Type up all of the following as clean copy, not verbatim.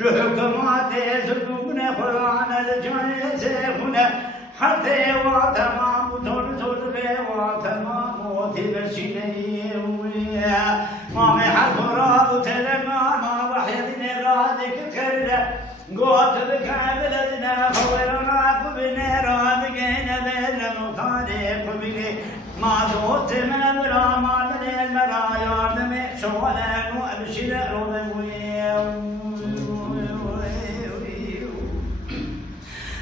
الحكمات يسلكون قرآن الجنة سيفنا حتى وتمام تلتل وتمام تبسيني ما محل فراب تلقى ما وحيد نرادك كرده قوت بكاملتنا فورنا كبنا رادقين بيلن طارق بك ما دوت من الرامان من المرايا نمي شوالا وأبشر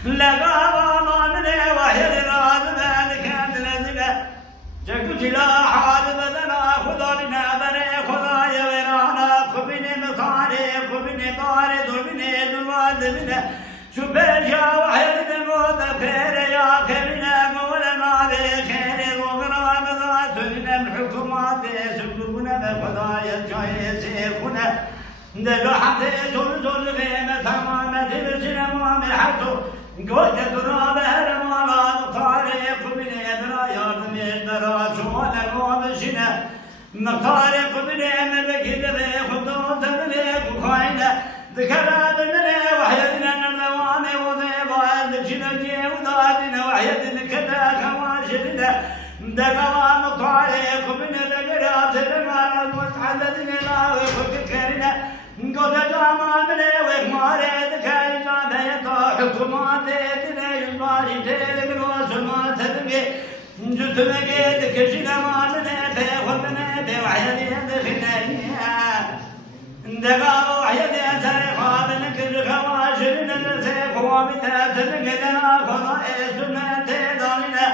لقى من وحيد راد ذلك الذي جكتلا حال بدنا خدا لنا بني خدا يورانا كبني مطاري كبني طاري دلبني دلواد بنا شبيجا وحيد دمود خير يا كبنا مولانا خير وغنا مذات لنا الحكومات سلوكنا بخدا يجاي سيفنا دلو حتى زلزل غيمة تمامة تبسنا مامي حتو قلت تراب هرمانا طارق من ابرا يارد من درا شوالا ومشنا مطارق من امرك دبي خطوط من خاينة ذكرات من وحيدنا النوان وضيبا ذكنا جي ودادنا وحيدنا كذا كواشدنا دقوا مطارق من بقرات بمانا وتحددنا لا وفكرنا قد جامع من وكماري ذكاي جامع حكومات دنا يماري تلك وسمات تلقي جتمك دكشنا مالنا تاخذنا بوحيد دخنايا دقا وحيد سرقا بنكر خواشرنا نسيق وبتاتنا خضا سنة تدارنا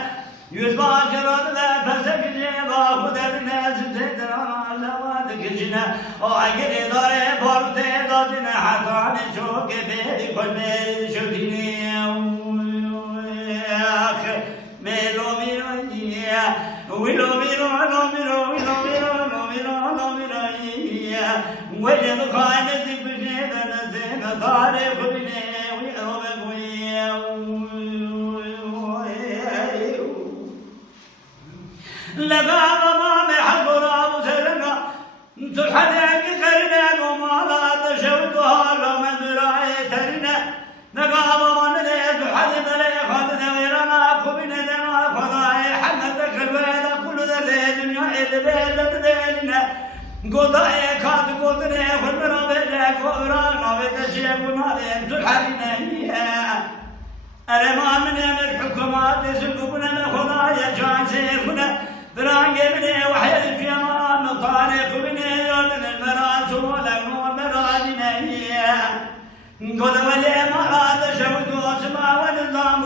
يتباشر ذا فسك جيبا خدرنا ستدرا لواد كشنا وعقل داري فرد دادنا حتى نشوك بيدي كل ميل شديني ميلو ميلو ويلو ميلو ميلو ميلو ميلو ميلو وين خاينة تبني بنزين داري خبني لقى ما محضر أبو سلمة تحدث كرنا وما تشوتها لما دراي ترنا لقى ما نلي تحدث لي خدنا ويرنا كبنا لنا خداي حمدك الويل كل ذا الدنيا إلنا قضاء كاد قدنا خدنا بلك ورانا بتشيب نادم تحدثنا أرما من الحكومات سلوكنا خداي جان سيفنا برانج بني وحيد في أمان طارق بني يولن المراس ولغنو مرادنا قد ولي مراد شود واسمع ونظام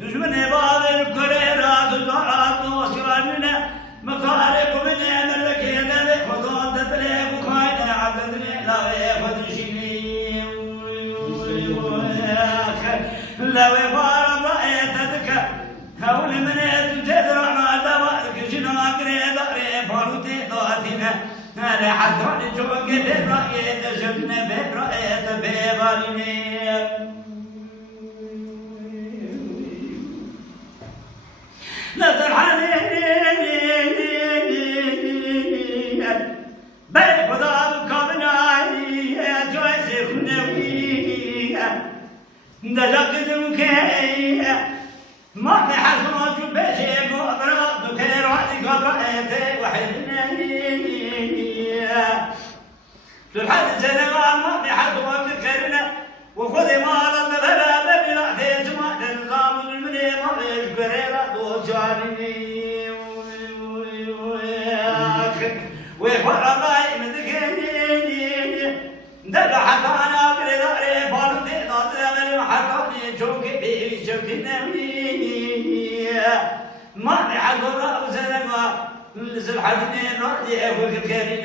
دشمن باب الكريرات طارق وسراننا مطارق بني ملكينا لخضون تتليق خاين عددني لا يخد شيني لا يغار رأيتك هول من تدرع ما دوارك شنو أقري داري فروتي دواتنا أنا حتى نشوك برأيت شفنا برأيت بباليني لا ترحني بل خدا بكابناي جوزي خنوي دلقتم كي ما بحسن شو بشيك وأبرا دكير وعدي قبرأتي وحدنا سبحان السنوات ما بحسن وذكرنا وخذ مال النبلا ببلا تسمع النظام المني ما يشبريرا دوشارني ويخبر باي مذكرني دقا حتى أنا بريداري فارتي ناطر من محرقني شوكي بي شوكي نمي ما حضر وسلم الحدين راضي أفوك الكريم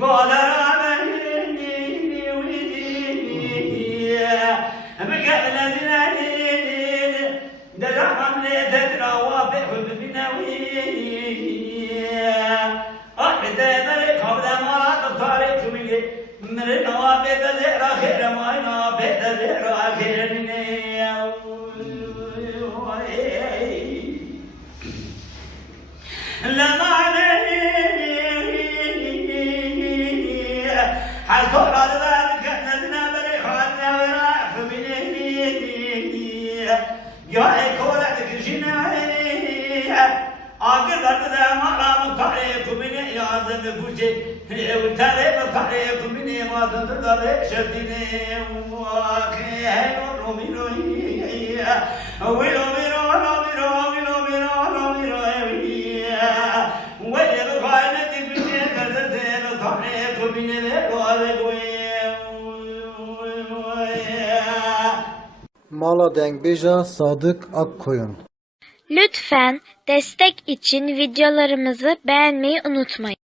قال رامني ولدي مكان زناني دلعم لي تدرى وابح ببناوي أحد مريك قبل ما الطريق مني من نوابد ذكرى خير ما نوابد ذكرى خير مني لما حصل على ذلك نزنا بريحنا وراح مني يا كولك جناي أقدر ذا ما مطاريك مني يا زلمة بوشي وتالي مطاريك مني ما تقدر شدني وكيه رومينو ويلو ميرو ميرو ميرو ميرو ميرو ويلو فاينتي مني كذا مطاريك مني Mala Dengbeja Sadık Akkoyun. Lütfen destek için videolarımızı beğenmeyi unutmayın.